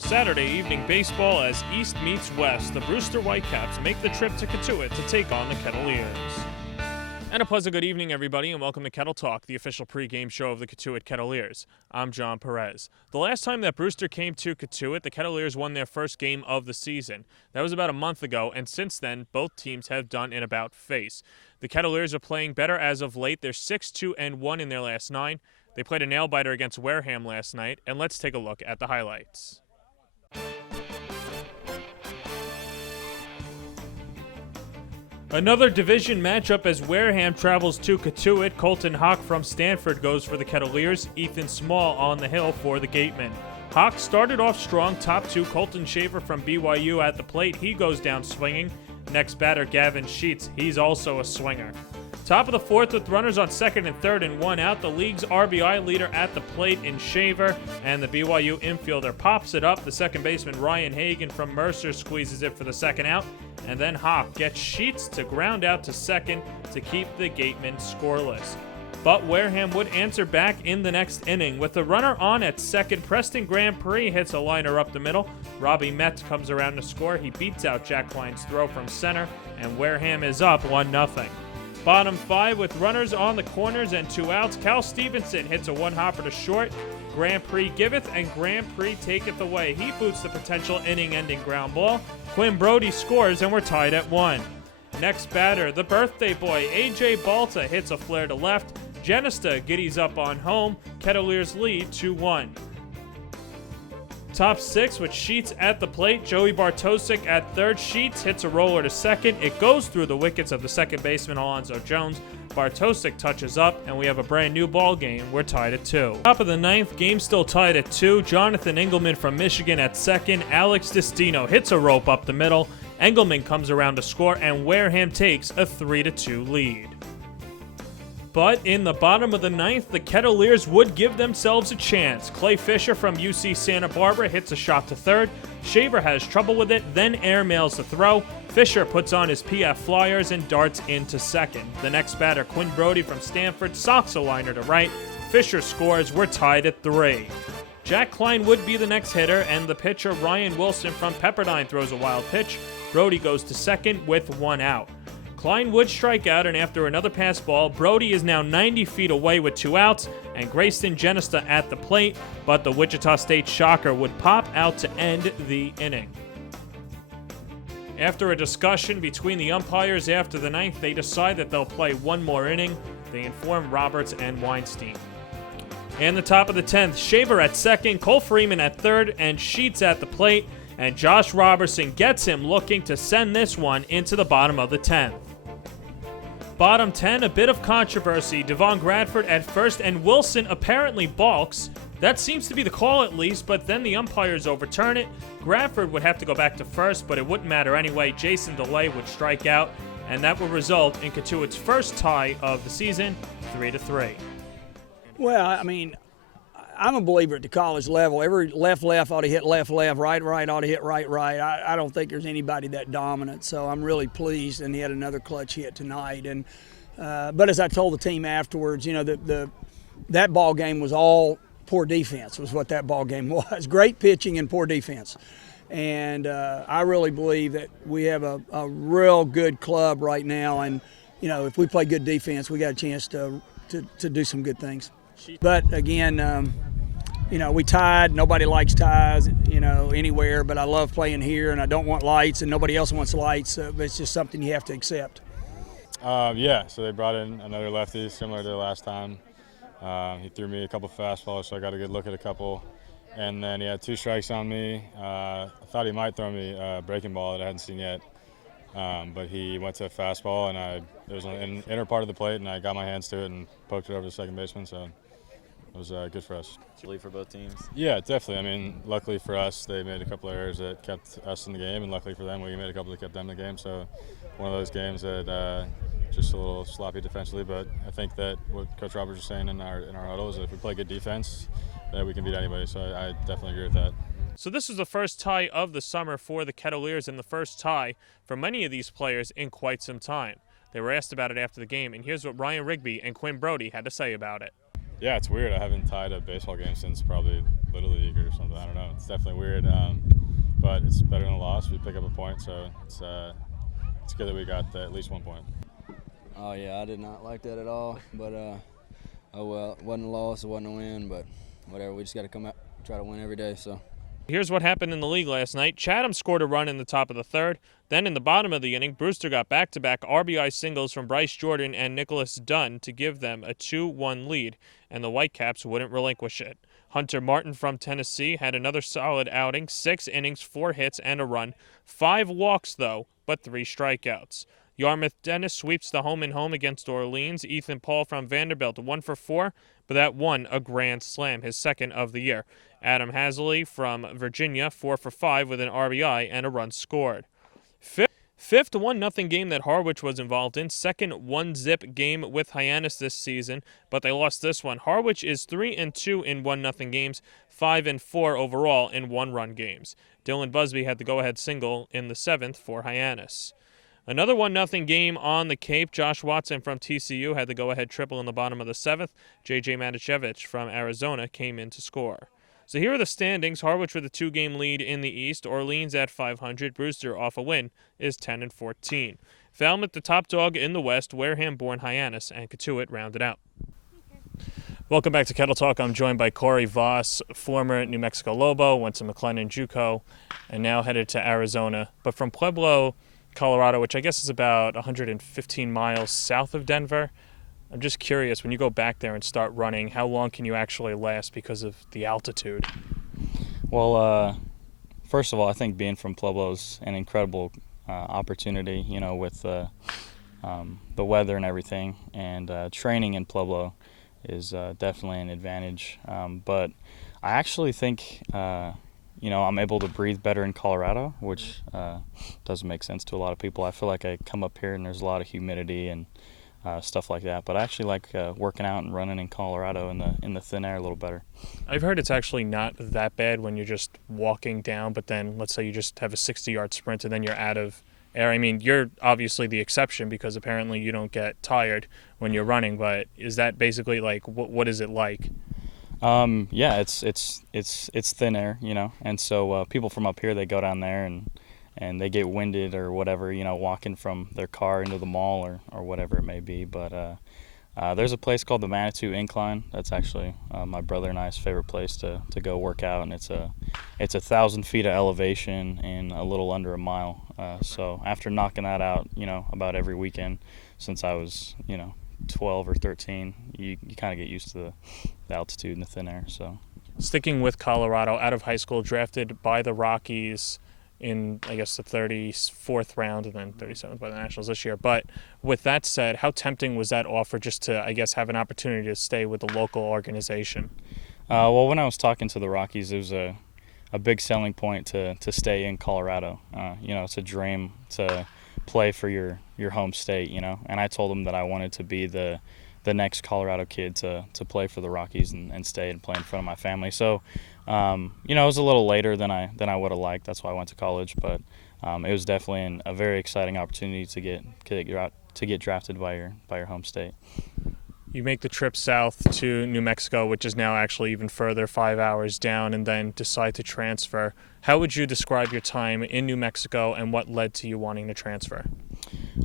Saturday evening baseball as East meets West. The Brewster Whitecaps make the trip to Cotuit to take on the Kettleers. And a pleasant good evening, everybody, and welcome to Kettle Talk, the official pregame show of the Cotuit Kettleers. I'm Jon Perez. The last time that Brewster came to Cotuit, the Kettleers won their first game of the season. That was about a month ago, and since then, both teams have done an about-face. The Kettleers are playing better as of late. They're 6-2-1 in their last 9. They played a nail-biter against Wareham last night, and let's take a look at the highlights. Another division matchup as Wareham travels to Cotuit. Colton Hawk from Stanford goes for the Kettleers. Ethan Small on the hill for the Gatemen. Hawk started off strong, top 2. Colton Shaver from BYU at the plate. He goes down swinging. Next batter, Gavin Sheets. He's also a swinger. Top of the 4th with runners on 2nd and 3rd and 1 out. The league's RBI leader at the plate in Shaver, and the BYU infielder pops it up. The second baseman, Ryan Hagan from Mercer, squeezes it for the second out, and then Hawk gets Sheets to ground out to second to keep the Gatemen scoreless. But Wareham would answer back in the next inning. With the runner on at second, Preston Grand Prix hits a liner up the middle. Robbie Metz comes around to score. He beats out Jack Klein's throw from center, and Wareham is up 1-0. Bottom 5 with runners on the corners and 2 outs. Cal Stevenson hits a one-hopper to short. Grand Prix giveth and Grand Prix taketh away. He boots the potential inning-ending ground ball. Quinn Brody scores and we're tied at 1. Next batter, the birthday boy, A.J. Balta hits a flare to left. Genista giddies up on home. Kettleers lead 2-1. Top 6 with Sheets at the plate. Joey Bartosik at third. Sheets hits a roller to second. It goes through the wickets of the second baseman, Alonzo Jones. Bartosik touches up, and we have a brand new ball game. We're tied at 2. Top of the 9th, game still tied at 2. Jonathan Engelman from Michigan at second. Alex Destino hits a rope up the middle. Engelman comes around to score, and Wareham takes a 3-2 lead. But in the bottom of the 9th, the Kettleers would give themselves a chance. Clay Fisher from UC Santa Barbara hits a shot to third. Shaver has trouble with it, then airmails the throw. Fisher puts on his PF Flyers and darts into second. The next batter, Quinn Brody from Stanford, socks a liner to right. Fisher scores. We're tied at 3. Jack Klein would be the next hitter, and the pitcher, Ryan Wilson from Pepperdine, throws a wild pitch. Brody goes to second with 1 out. Klein would strike out, and after another pass ball, Brody is now 90 feet away with 2 outs, and Grayston Genista at the plate, but the Wichita State Shocker would pop out to end the inning. After a discussion between the umpires after the 9th, they decide that they'll play one more inning. They inform Roberts and Weinstein. And the top of the 10th, Shaver at second, Cole Freeman at third, and Sheets at the plate, and Josh Robertson gets him looking to send this one into the bottom of the 10th. Bottom 10, a bit of controversy. Devon Gradford at first, and Wilson apparently balks. That seems to be the call at least, but then the umpires overturn it. Gradford would have to go back to first, but it wouldn't matter anyway. Jason DeLay would strike out, and that would result in Cotuit's first tie of the season, 3-3. Well, I mean, I'm a believer at the college level. Every left ought to hit left, right ought to hit right. I don't think there's anybody that dominant, so I'm really pleased. And he had another clutch hit tonight. And but as I told the team afterwards, you know, that ball game was all poor defense. Was what that ball game was. Great pitching and poor defense. And I really believe that we have a real good club right now. And you know, if we play good defense, we got a chance to do some good things. But again, you know, we tied. Nobody likes ties, you know, anywhere. But I love playing here, and I don't want lights, and nobody else wants lights. But it's just something you have to accept. Yeah, so they brought in another lefty, similar to the last time. He threw me a couple fastballs, so I got a good look at a couple. And then he had 2 strikes on me. I thought he might throw me a breaking ball that I hadn't seen yet. But he went to a fastball, and it was an inner part of the plate, and I got my hands to it and poked it over to second baseman, so it was good for us. Lead for both teams? Yeah, definitely. I mean, luckily for us, they made a couple of errors that kept us in the game, and luckily for them, we made a couple that kept them in the game. So one of those games that just a little sloppy defensively, but I think that what Coach Roberts was saying in our huddle is that if we play good defense, that we can beat anybody. So I definitely agree with that. So this was the first tie of the summer for the Kettleers and the first tie for many of these players in quite some time. They were asked about it after the game, and here's what Ryan Rigby and Quinn Brody had to say about it. Yeah, it's weird. I haven't tied a baseball game since probably Little League or something. I don't know. It's definitely weird, but it's better than a loss. We pick up a point, so it's good that we got at least 1 point. Oh yeah, I did not like that at all. But oh well, it wasn't a loss, it wasn't a win, but whatever. We just got to come out, try to win every day. So. Here's what happened in the league last night. Chatham scored a run in the top of the third. Then in the bottom of the inning, Brewster got back-to-back RBI singles from Bryce Jordan and Nicholas Dunn to give them a 2-1 lead, and the Whitecaps wouldn't relinquish it. Hunter Martin from Tennessee had another solid outing, 6 innings, 4 hits, and a run. 5 walks, though, but 3 strikeouts. Yarmouth Dennis sweeps the home-and-home against Orleans. Ethan Paul from Vanderbilt, 1 for 4, but that won a grand slam, his second of the year. Adam Haseley from Virginia, 4 for 5 with an RBI and a run scored. Fifth 1-0 game that Harwich was involved in. Second 1-zip game with Hyannis this season, but they lost this one. Harwich is 3-2 in 1-0 games, 5-4 overall in 1-run games. Dylan Busby had the go-ahead single in the 7th for Hyannis. Another 1-0 game on the Cape. Josh Watson from TCU had the go-ahead triple in the bottom of the 7th. J.J. Matichevich from Arizona came in to score. So here are the standings. Harwich with a 2-game lead in the East. Orleans at 500. Brewster off a win is 10-14. Falmouth the top dog in the West. Wareham-born Hyannis and Cotuit rounded out. Welcome back to Kettle Talk. I'm joined by Cory Voss, former New Mexico Lobo, went to McLennan JUCO, and now headed to Arizona. But from Pueblo, Colorado, which I guess is about 115 miles south of Denver, I'm just curious, when you go back there and start running, how long can you actually last because of the altitude? Well, first of all, I think being from Pueblo is an incredible opportunity, you know, with the weather and everything. And training in Pueblo is definitely an advantage. But I actually think, you know, I'm able to breathe better in Colorado, which doesn't make sense to a lot of people. I feel like I come up here and there's a lot of humidity and stuff like that, but I actually like working out and running in Colorado in the thin air a little better. I've heard it's actually not that bad when you're just walking down, but then let's say you just have a 60-yard sprint and then you're out of air. I mean, you're obviously the exception because apparently you don't get tired when you're running, but is that basically like what is it like? Yeah, it's thin air, you know, and so people from up here, they go down there and they get winded or whatever, you know, walking from their car into the mall or whatever it may be. But there's a place called the Manitou Incline. That's actually my brother and I's favorite place to go work out, and it's 1,000 feet of elevation in a little under a mile. So after knocking that out, you know, about every weekend since I was, you know, 12 or 13, you kind of get used to the altitude and the thin air. So Sticking with Colorado, out of high school, drafted by the Rockies in, I guess, the 34th round and then 37th by the Nationals this year. But with that said, how tempting was that offer just to, I guess, have an opportunity to stay with the local organization? Well, when I was talking to the Rockies, it was a big selling point to stay in Colorado. You know, it's a dream to play for your home state, you know. And I told them that I wanted to be the next Colorado kid to play for the Rockies and stay and play in front of my family. So, you know, it was a little later than I would have liked. That's why I went to college. But it was definitely a very exciting opportunity to get drafted by your home state. You make the trip south to New Mexico, which is now actually even further, 5 hours down, and then decide to transfer. How would you describe your time in New Mexico and what led to you wanting to transfer?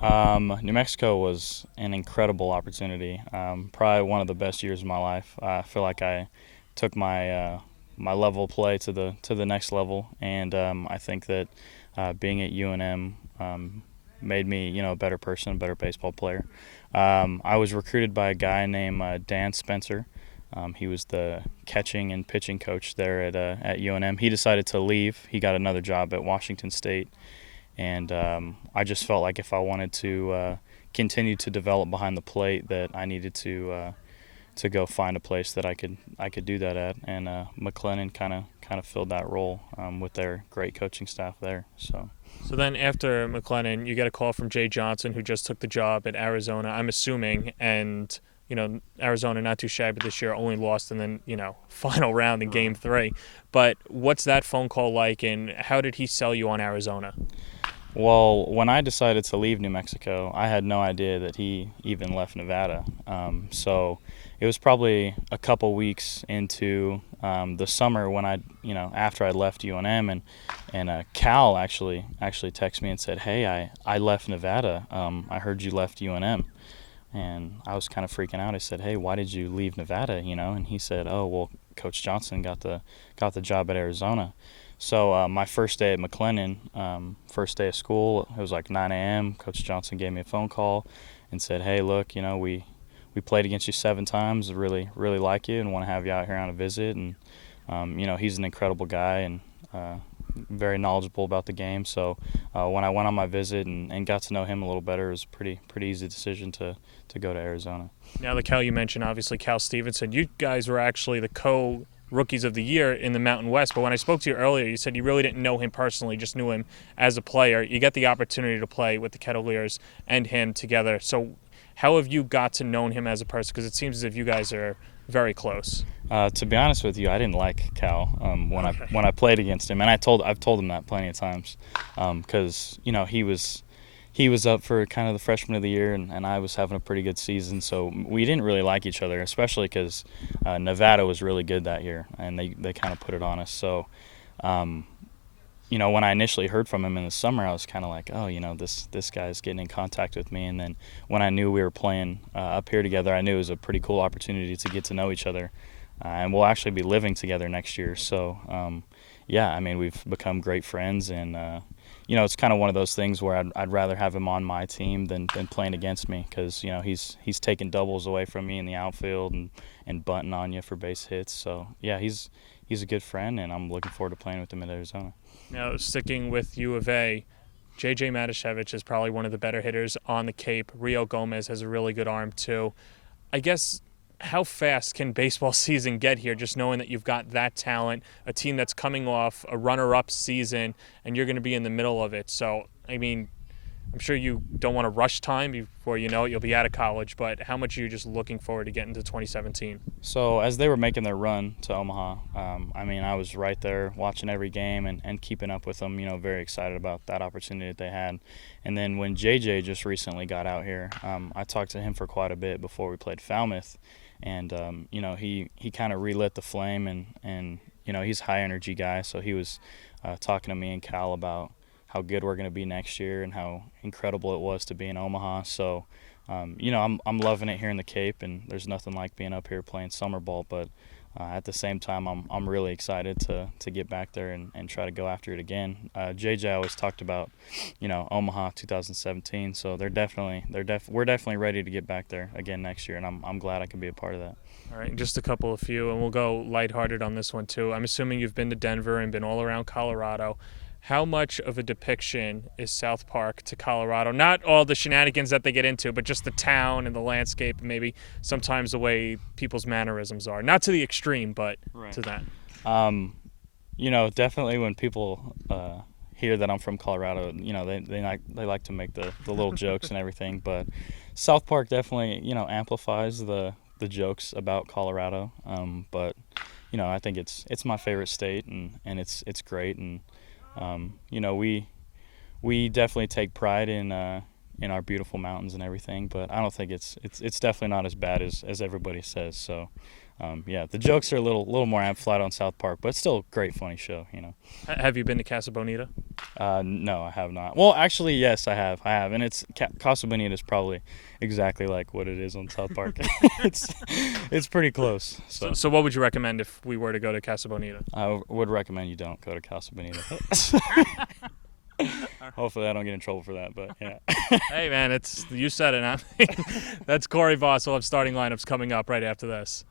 New Mexico was an incredible opportunity. Probably one of the best years of my life. I feel like I took my level of play to the next level, and I think that being at UNM made me, you know, a better person, a better baseball player. I was recruited by a guy named Dan Spencer. He was the catching and pitching coach there at UNM. He decided to leave. He got another job at Washington State, and I just felt like if I wanted to continue to develop behind the plate, that I needed to go find a place that I could do that at. And McLennan kind of filled that role with their great coaching staff there. So then after McLennan, you get a call from Jay Johnson, who just took the job at Arizona, I'm assuming, and, you know, Arizona not too shabby this year, only lost in the, you know, final round in Game 3. But what's that phone call like, and how did he sell you on Arizona? Well, when I decided to leave New Mexico, I had no idea that he even left Nevada. So it was probably a couple weeks into the summer when after I left UNM, and Cal actually texted me and said, "Hey, I left Nevada. I heard you left UNM." And I was kind of freaking out. I said, "Hey, why did you leave Nevada?" And he said, "Oh, well, Coach Johnson got the job at Arizona." So my first day at McLennan, first day of school, it was like 9 a.m. Coach Johnson gave me a phone call and said, "Hey, look, we played against you 7 times. Really like you and want to have you out here on a visit." And he's an incredible guy and very knowledgeable about the game. So when I went on my visit and got to know him a little better, it was a pretty easy decision to go to Arizona. Now, the Cal you mentioned, obviously Cal Stevenson, you guys were actually the co-rookies of the year in the Mountain West. But when I spoke to you earlier, you said you really didn't know him personally, just knew him as a player. You got the opportunity to play with the Kettleers and him together. So how have you got to know him as a person? Because it seems as if you guys are very close. To be honest with you, I didn't like Cal when I played against him, and I've told him that plenty of times, because he was up for kind of the freshman of the year, and I was having a pretty good season, so we didn't really like each other, especially because Nevada was really good that year, and they kind of put it on us. So, when I initially heard from him in the summer, I was kind of like, oh, this guy's getting in contact with me. And then when I knew we were playing up here together, I knew it was a pretty cool opportunity to get to know each other. And we'll actually be living together next year. So, we've become great friends. And, it's kind of one of those things where I'd rather have him on my team than playing against me because, he's taking doubles away from me in the outfield and bunting on you for base hits. So, yeah, he's a good friend, and I'm looking forward to playing with him at Arizona. Now, sticking with U of A, J.J. Matashevich is probably one of the better hitters on the Cape. Rio Gomez has a really good arm, too. I guess, how fast can baseball season get here, just knowing that you've got that talent, a team that's coming off a runner-up season, and you're going to be in the middle of it? So, I'm sure you don't want to rush time before you know it. You'll be out of college, but how much are you just looking forward to getting to 2017? So as they were making their run to Omaha, I was right there watching every game and keeping up with them, very excited about that opportunity that they had. And then when JJ just recently got out here, I talked to him for quite a bit before we played Falmouth. And, he kind of relit the flame and he's a high energy guy. So he was talking to me and Cal about how good we're going to be next year and how incredible it was to be in Omaha. So, I'm loving it here in the Cape, and there's nothing like being up here playing summer ball. But at the same time, I'm really excited to get back there and try to go after it again. JJ always talked about, Omaha 2017. So we're definitely ready to get back there again next year, and I'm glad I can be a part of that. All right, just a couple of few, and we'll go lighthearted on this one too. I'm assuming you've been to Denver and been all around Colorado. How much of a depiction is South Park to Colorado? Not all the shenanigans that they get into, but just the town and the landscape, and maybe sometimes the way people's mannerisms are. Not to the extreme, but right to that. Definitely when people hear that I'm from Colorado, they like to make the little jokes and everything. But South Park definitely, amplifies the jokes about Colorado. But I think it's my favorite state, and it's great. And we definitely take pride in our beautiful mountains and everything, but I don't think it's definitely not as bad as everybody says. So, the jokes are a little more amplified on South Park, but it's still a great, funny show. Have you been to Casa Bonita? No, I have not. Well, actually, yes, I have, and it's Casa Bonita is probably exactly like what it is on South Park. it's pretty close. So what would you recommend if we were to go to Casa Bonita? I would recommend you don't go to Casa Bonita. Hopefully I don't get in trouble for that, but yeah. Hey man, you said it. That's Cory Voss. We'll have starting lineups coming up right after this.